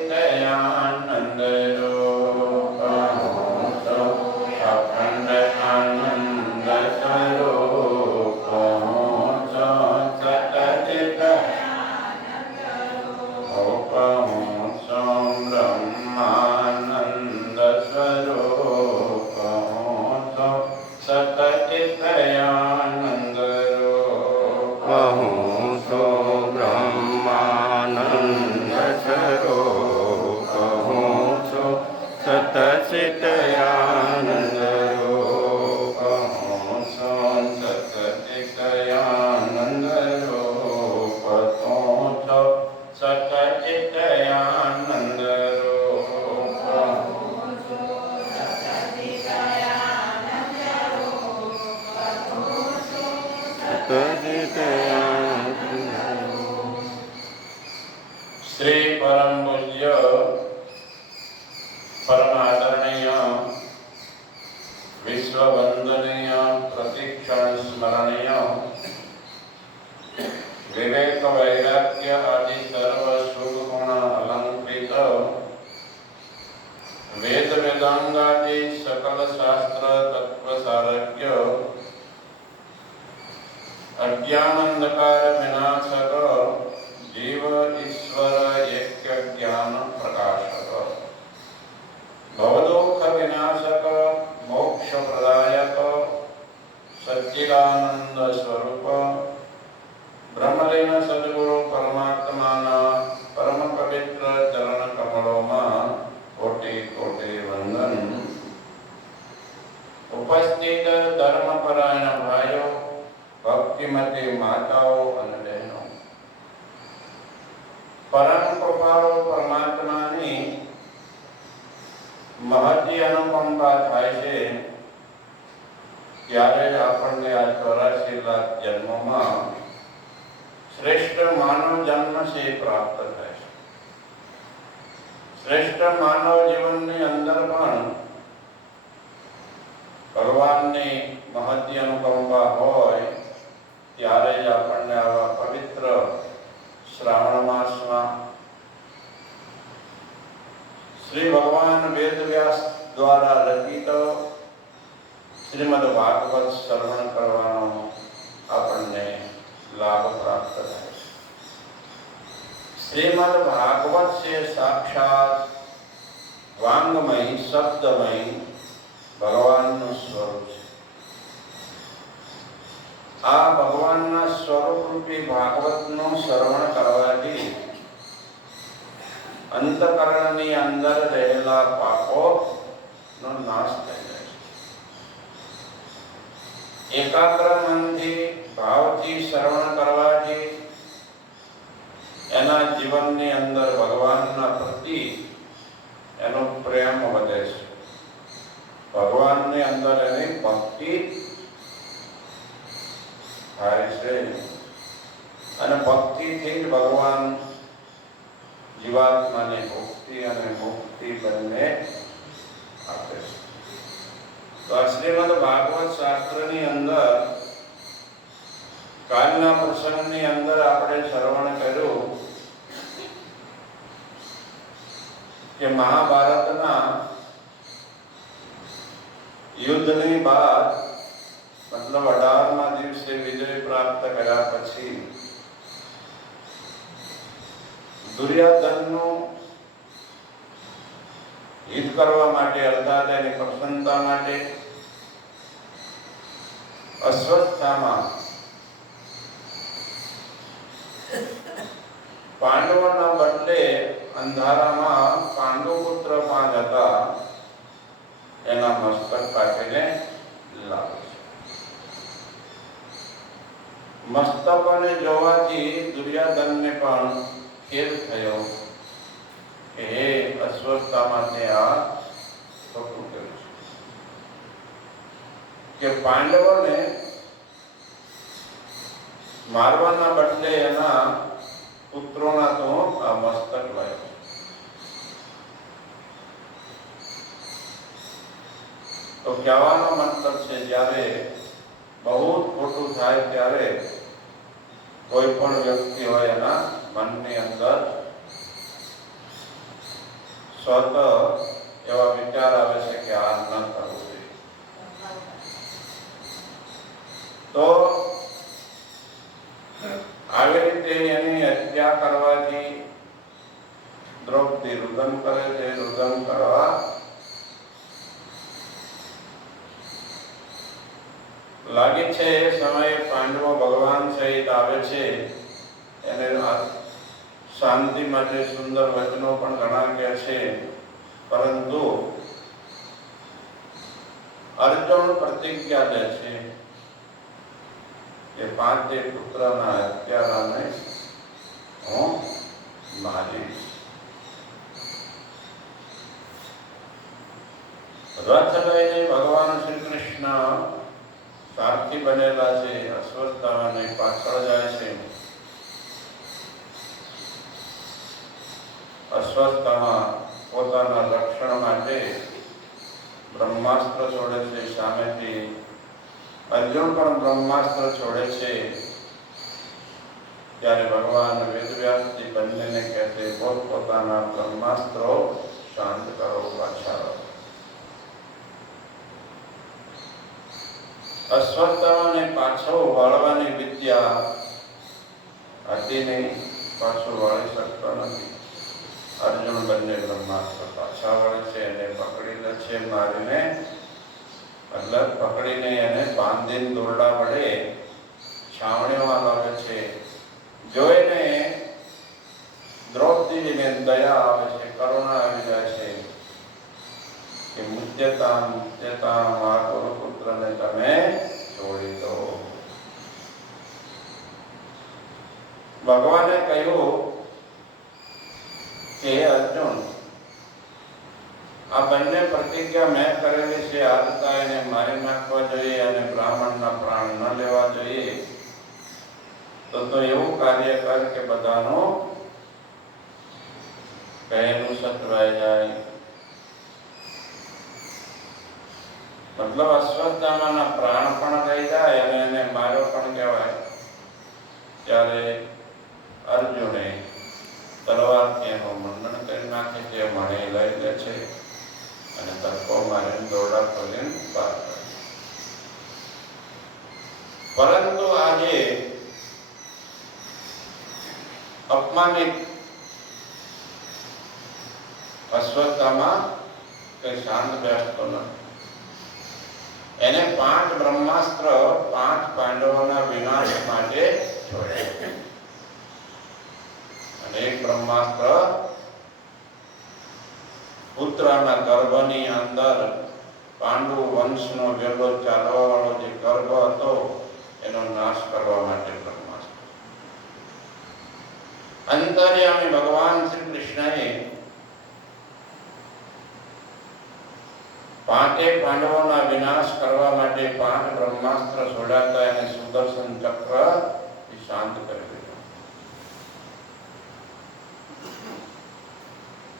Amen. પરમ પૂજ્ય પરમ આદરણીય વિશ્વ વંદનીય પ્રતિક્ષણ સ્મરણીય વિવેક વૈરાગ્ય આદિ સર્વ શુભ ગુણ અલંકૃત વેદ વેદાંગાદિ સકલ શાસ્ત્ર તત્વ સારગ્ય અજ્ઞાન ભવદુઃખ વિનાશક મોક્ષ પ્રદાયક સચ્ચિદાનંદ સ્વરૂપ બ્રહ્મલીન સદગુરુ પરમાત્માના પરમ પવિત્ર ચરણ કમળોમાં કોટી કોટી વંદન ઉપસ્થિત ધર્મપરાયણ ભાઈઓ ભક્તિમતી માતાઓ અને બહેનો પરમ કૃપાળુ પરમાત્માની મહતી અનુકંપા થાય છે, ત્યારે જ આપણને આ ચોરાશી લાખ જન્મમાં શ્રેષ્ઠ માનવ જન્મ છે પ્રાપ્ત થાય છે. શ્રેષ્ઠ માનવ જીવનની અંદર પણ ભગવાનની મહતી અનુકંપા હોય, ત્યારે જ આપણને આવા પવિત્ર શ્રાવણ માસમાં શ્રી ભગવાન વેદ વ્યાસ દ્વારા રચિત શ્રીમદ ભાગવત શ્રવણ કરવાનો આપણને લાભ પ્રાપ્ત થાય છે શ્રીમદ ભાગવત છે સાક્ષાત વાંગમય શબ્દમય ભગવાનનું સ્વરૂપ છે આ ભગવાનના સ્વરૂપ રૂપી ભાગવતનું શ્રવણ કરવાથી અંતકરણની અંદર રહેલા પાપોનો નાશ થઈ જાય છે. એકાગ્ર મનથી ભાવથી શ્રવણ કરવાથી એના જીવનની અંદર ભગવાનના પ્રતિ એનો પ્રેમ વધે છે. ભગવાનની અંદર એની ભક્તિ થાય છે. અને ભક્તિથી જ ભગવાન જીવાત્માને મુક્તિ અને મુક્તિ બંને આપે છે. તો આ શ્રીમદ ભાગવત શાસ્ત્રની અંદર, કાલના પ્રસંગની અંદર આપણે શ્રવણ કર્યું કે મહાભારતના યુદ્ધની બાદ મતલબ અઢારમા દિવસે વિજય પ્રાપ્ત કર્યા પછી દુર્યોધનનું હિત કરવા માટે, અર્થાત પ્રસન્નતા માટે અસ્વસ્થામાં પાંડવોના બદલે અંધારામાં પાંડુ પુત્ર પાંચ હતા, એના મસ્તક કાઢીને લાવે મસ્તકોને જોવાથી દુર્યોધનને પણ ખેદ થયો કે હે અસ્વસ્થતામાં આ ખોટું કર્યું છે. કે પાંડવોને મારવાના બદલે એના પુત્રોના તો મસ્તક લાવ્યો તો કહેવાનો મતલબ છે, જ્યારે બહુ ખોટું થાય ત્યારે કોઈ પણ વ્યક્તિ હોય એના મનની અંદર સ્વત એવા વિચાર આવે છે કે આ ન કરવું જોઈએ. તો આવી રીતે એની હત્યા કરવાથી દ્રૌપદી રુદન કરે છે. રુદન કરવા લાગે છે એ સમયે પાંડવો ભગવાન સહિત આવે છે. એને શાંતિ માટે સુંદર વચનો પણ ઘણા કહે છે. પરંતુ અર્જુન પ્રતિજ્ઞા લે છે કે પાંચે પુત્રના હત્યારાને હું મારીશ. રથ લઈને ભગવાન શ્રી કૃષ્ણ બનેલા છે અસ્વસ્થતાને પાછળ જાય છે. અસ્વસ્થતામાં પોતાના રક્ષણ માટે બ્રહ્માસ્ત્ર છોડે છે, સામેથી અર્જુન પણ બ્રહ્માસ્ત્ર છોડે છે. ત્યારે ભગવાન વેદવ્યાસજી બંનેને કહે છે પોતપોતાના બ્રહ્માસ્ત્રો શાંત કરો, પાછા અશ્વત્થામાને પાછો વાળવાની વિદ્યા હતી પાછો વાળી શકતો નથી. અર્જુન બંને બ્રહ્માસ્ત્ર પાછા વળે છે, એને પકડી લે છે, મારીને એટલે પકડીને એને બાંધીને દોરડા વડે છાવણીમાં લાવે છે. જોઈને દ્રૌપદીજીને દયા આવે છે, કરુણા આવી જાય છે. કે મુદ્યતા મુદ્યતા આ ગુરુપુત્રને તમે છોડી દો ભગવાને કહ્યું કે હે અર્જુન આ બંને પ્રતિજ્ઞા મેં કરેલી છે. આજતા એને મારી નાખવા જોઈએ અને બ્રાહ્મણના પ્રાણ ન લેવા જોઈએ. તો તો એવું કાર્ય કર કે બધાનો કહેલું સચવાઈ જાય. મતલબ અશ્વત્થામાના પ્રાણ પણ રહી જાય અને એને માર્યો પણ કહેવાય ત્યારે અર્જુને તલવારથી એનું મંડન કરી નાખે છે મને લઈ લે છે અને તડકો મારીને દોરડા ખોલીને પાર. પરંતુ આજે અપમાનિત અસ્વસ્થતામાં કઈ શાંત બેસતો નથી એને પાંચ બ્રહ્માસ્ત્ર, પાંચ પાંડવોના વિનાશ માટે અને એક બ્રહ્માસ્ત્ર પુત્રના ગર્ભની અંદર પાંડુ વંશનો વેલો ચાલવા જે ગર્ભ હતો, એનો નાશ કરવા માટે બ્રહ્માસ્ત્ર. અંતર્યામી ભગવાન શ્રી કૃષ્ણએ પાંચે પાંડવોના માટે પાંચ બ્રહ્માસ્ત્ર છોડાતા એને સુદર્શન ચક્ર શાંત કરી દીધું.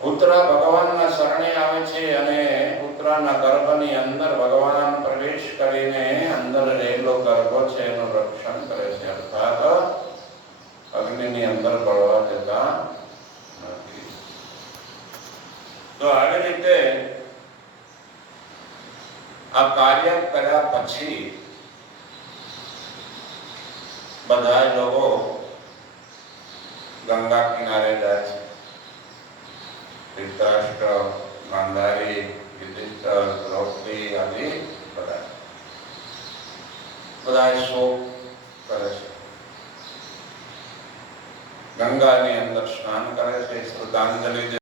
ઉત્તરા ભગવાનના શરણે આવે છે અને ઉત્તરાના ગર્ભની અંદર ભગવાન પ્રવેશ કરીને અંદર રહેલો ગર્ભ છે એનું રક્ષણ કરે છે અર્થાત અગ્નિની અંદર બળવા જતા નથી તો આવી રીતે આ કાર્ય કર્યા પછી બધા લોકો ગંગા કિનારે જાય છે. ધૃતરાષ્ટ્ર ગાંધારી, યુધિષ્ઠર, દ્રૌપદી આદિ બધા. બધા શોક કરે છે. ગંગાની અંદર સ્નાન કરે છે, શ્રદ્ધાંજલિ